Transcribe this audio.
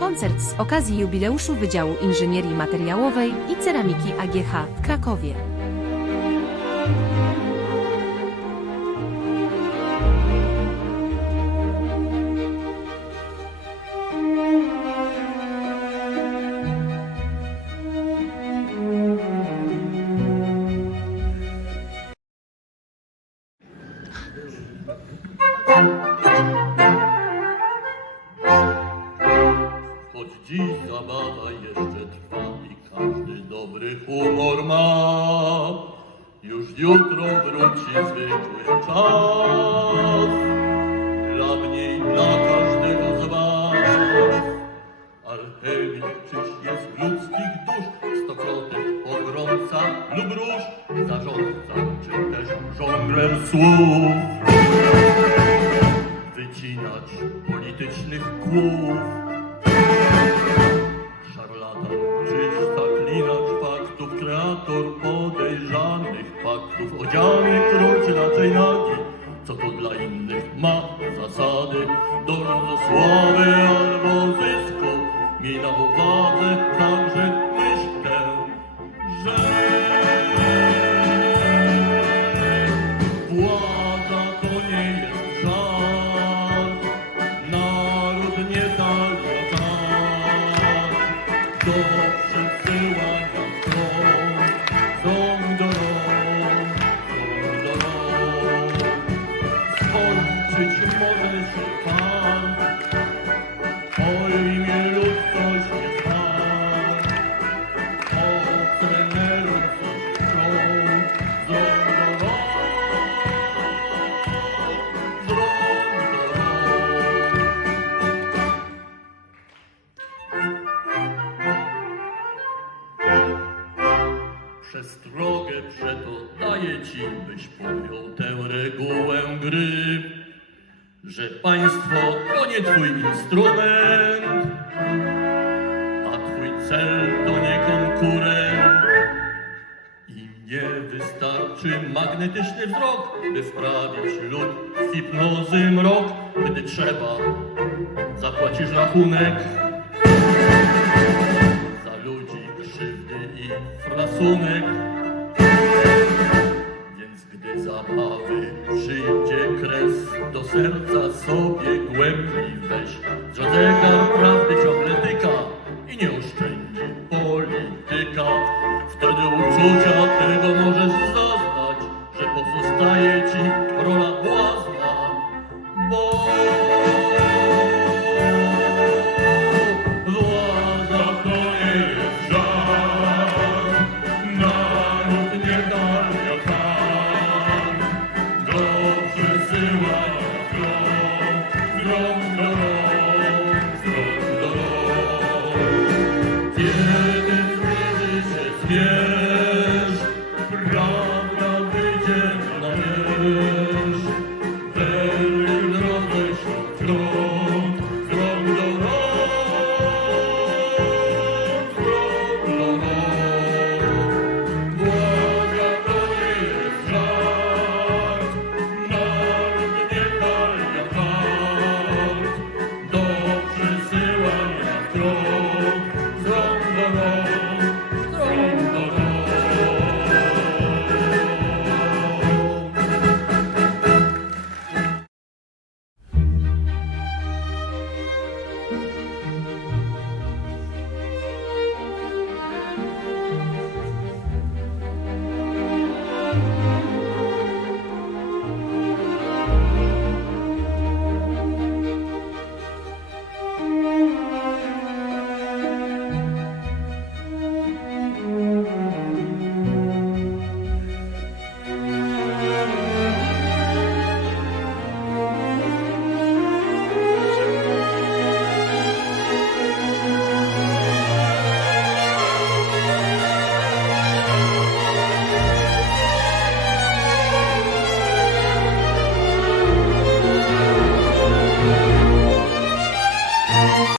Koncert z okazji jubileuszu Wydziału Inżynierii Materiałowej i Ceramiki AGH w Krakowie. Choć dziś zabawa jeszcze trwa i każdy dobry humor ma, już jutro wróci zwykły czas. Dla mnie i dla każdego z was. Alchemik czyś jest ludzkich dusz, stokrotek pogromca lub róż, zarządca czy też żongler słów. Wycinać politycznych kłów. Odziany król czy raczej nagi, co to dla innych ma Przestrogę przeto daję ci, byś pojął tę regułę gry, że państwo to nie twój instrument, a twój cel to nie konkurent. I nie wystarczy magnetyczny wzrok, by wprawić lud w hipnozy mrok, gdy trzeba, zapłacisz rachunek frasunek. Więc gdy zabawy przyjdzie kres, do serca sobie głębiej weź. Zegar prawdy ciągle tyka i nie oszczędzi polityka. Wtedy uczucia tego możesz